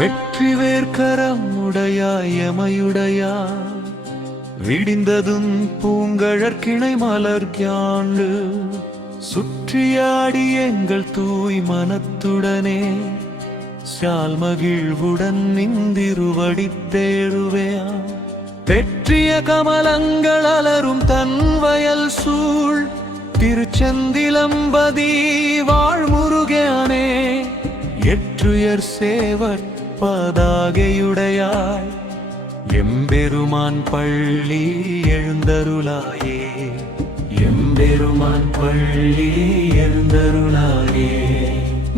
வெற்றி வேர்க்கரம் உடையாய் எமையுடையா? விடிந்ததும் பூங்கழற்கிணை மலர் கியாண்டு சுற்றியாடி எங்கள் தூய் மனத்துடனே சால் மகிழ்வுடன் நிந்திருவடி தேடுவேயா பெற்றிய கமலங்கள் அலரும் தன் வயல் சூழ் திருச்செந்திலம்பதி வாழ்முருகானே எற்றுயர் சேவர் பதாகையுடையாய் எம்பெருமான் பள்ளி எழுந்தருளாயே. எம்பெருமான் பள்ளி எழுந்தருளாயே.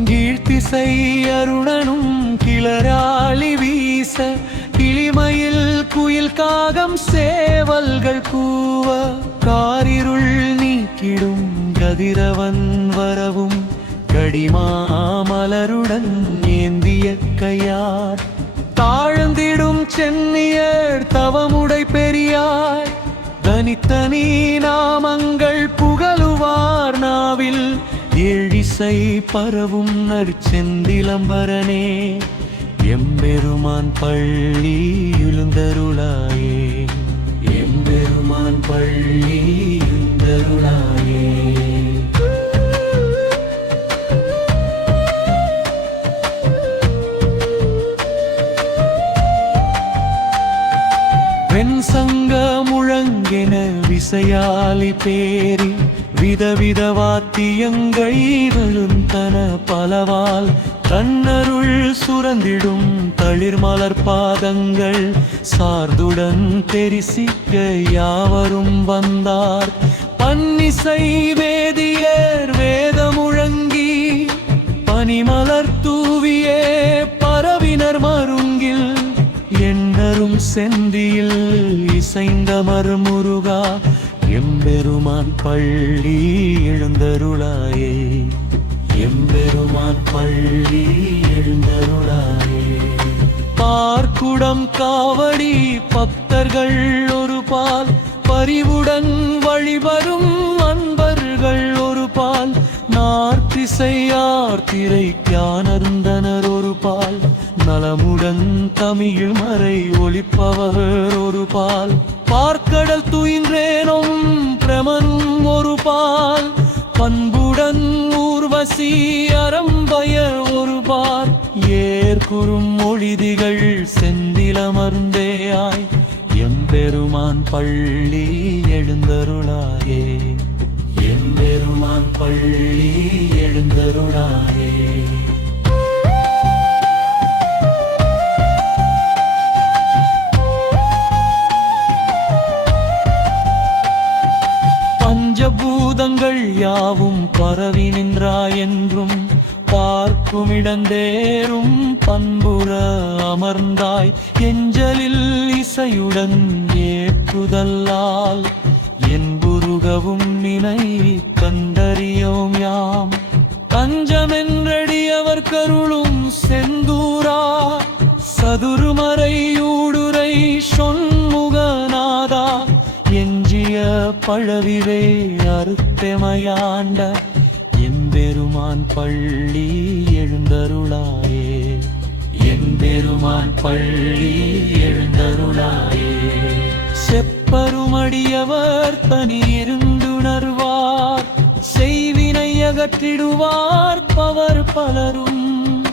கீழ்த்திசை அருணனும் கிளராளி வீச. கிளிமயில் குயில் காகம் சேவல்கள் கூவ. காரிருள் நீக்கிடும் கதிரவன் வரவும். கடிமாமலருடன் இயற்கையார். தாழ்ந்திடும் சென்னியர் தவமுடை பெரியார். தனித்தனி நாமங்கள் புகழுவார் நாவில். ஏழிசை பரவும் நற்செந்திலம்பரனே எம்பெருமான் பள்ளி எழுந்தருளாயே எம்பெருமான் பள்ளி எழுந்தருளாயே இசையாலி பேரி விதவித வாத்தியங்கள் விழுந்தன பலவால் தன்னருள் சுரந்திடும் தளிர்மலர் பாதங்கள் சார்துடன் தெரிசிக்க யாவரும் வந்தார். பன்னிசை வேதியர் வேதமுழங்கி பனிமலர் தூவியே பரவினர் மருங்கில். எண்ணரும் செந்தியில் இசைந்த மறுமுருகா எம்பெருமான் பள்ளி எழுந்தருளாயே. எம்பெருமான் பள்ளி எழுந்தருளாயே. பார்க்குடம் காவடி பக்தர்கள் ஒரு பால். பரிவுடன் வழிவரும் அன்பர்கள் ஒரு பால். நார்த்திசையார் திரை ஞானர்ந்தனர் ஒரு பால். நலமுடன் தமிழ் மறை ஒழிப்பவர் ஒரு பால். பார்க்கடல் துயின்றேனும் பிரமன் ஒரு பால் பண்புடன் ஊர்வசி அறம்பய ஒரு பார் ஏற்குறும் மொழிதிகள் செந்திலமர்ந்தேயாய் எம்பெருமான் பள்ளி எழுந்தருளாயே. எம்பெருமான் பள்ளி எழுந்தருளாய். பார்க்குமிடந்தேரும் பண்புற அமர்ந்தாய். எஞ்சலில் இசையுடன் ஏற்றுதல்லால் என் புருகவும் நினை கண்டறியோம் யாம். தஞ்சமென்றடியவர் கருளும் செந்தூரா. சதுருமறையூடுரை சொன்முகநாதா. எஞ்சிய பழவிவே அறுத்தெமையாண்ட பெருமான் பள்ளி எழுந்தருளாயே. என் பெருமான் பள்ளி எழுந்தருளாயே. செப்பருமடியவர் தனி இருந்துணர்வார். செய்வினை அகற்றிடுவார் பவர் பலரும்.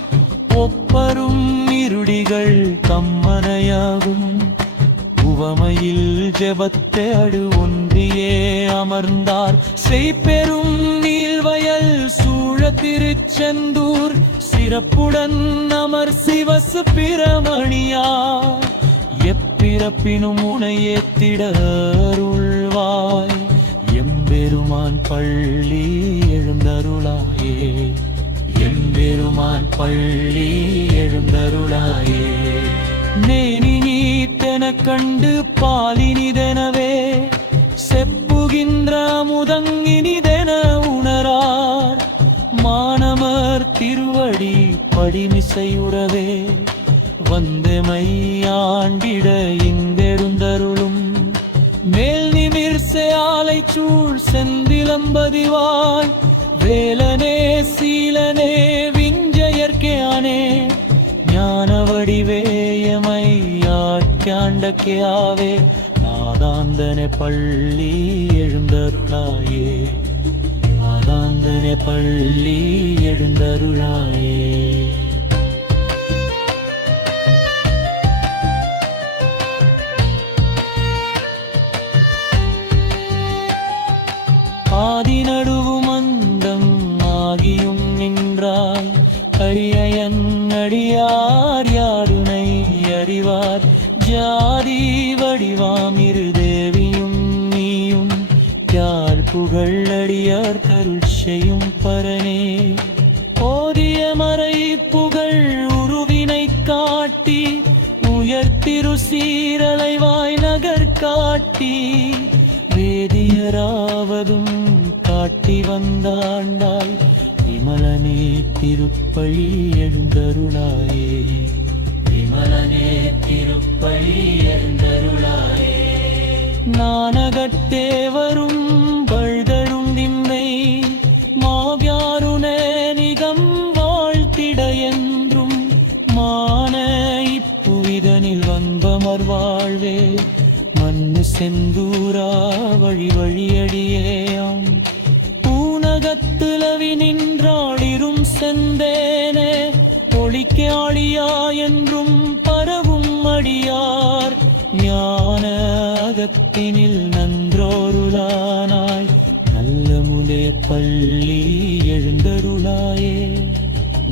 ஒப்பரும் இருடிகள் தம்மனையாகும் உவமையில் ஜெபத்தை அடு ஒன்றியே அமர்ந்தார். செய்பெரும் நீள்வயல் சூழ திருச்செந்தூர் சிறப்புடன் அமர் சிவசு பிரமணியா. எப்பிறப்பினும் உனையேத்திட அருள்வாய். எம்பெருமான் பள்ளி எழுந்தருளாயே. எம்பெருமான் பள்ளி எழுந்தருளாயே. நேனி நீத்தென கண்டு பாலினிதெனவே செப்புகின்ற முதங்க திருவடி படிமிசையுறவே வந்தமையாண்டிட இங்கெருந்தருளும். மேல் நிமிர் சேலை சூழ் செந்திலம்பதிவாய் வேலனே சீலனே விஞ்சயற்கே ஞானவடி மாண்டக்கையாவே நாதாந்தனை பள்ளி எழுந்தருளாயே. நாதாந்தனை பள்ளி எழுந்தருளாயே. ஆதி நடுவும் மந்தம் ஆகியும் நின்றாய். அரியன் காட்டி வேதியராவதும் காட்டி வந்தாண்டாய். விமலனே திருப்பழி எழுந்தருளாயே. விமலனே திருப்பழி எழுந்தருளாயே. நானகத்தே செந்தூரா வழி வழியடியேயாம். பூனகத்துலவி நின்றாளிரும் செந்தேனே ஒளிக்காளியா என்றும் பரவும் அடியார். ஞான அகத்தினில் நன்றோருளானாய் நல்ல முலே பள்ளி எழுந்தருளாயே.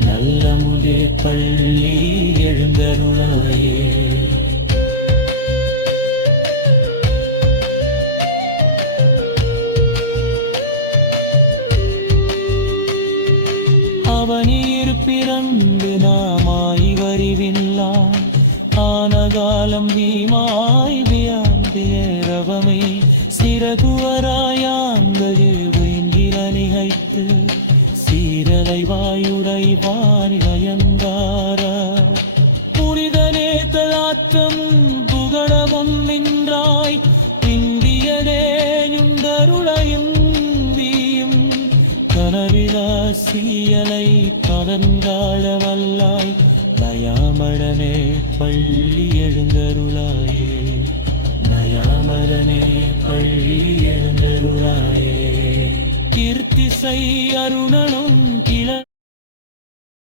நல்ல முலே பள்ளி எழுந்தருளாயே. பிறந்து நாமாய் வரிவில்லா ஆனகாலம் வீமாய் வியாந்தேரவமே சிறகுவராயாந்தது வேண்டில நிகைத்து சீரலை வாயுடை வாரி புனிதனே கலந்தாழ நயாமடனே பள்ளி எழுந்தருளாயே. நயாமடனே பள்ளி எழுந்தருளாயே. கீர்த்திசை அருணனும்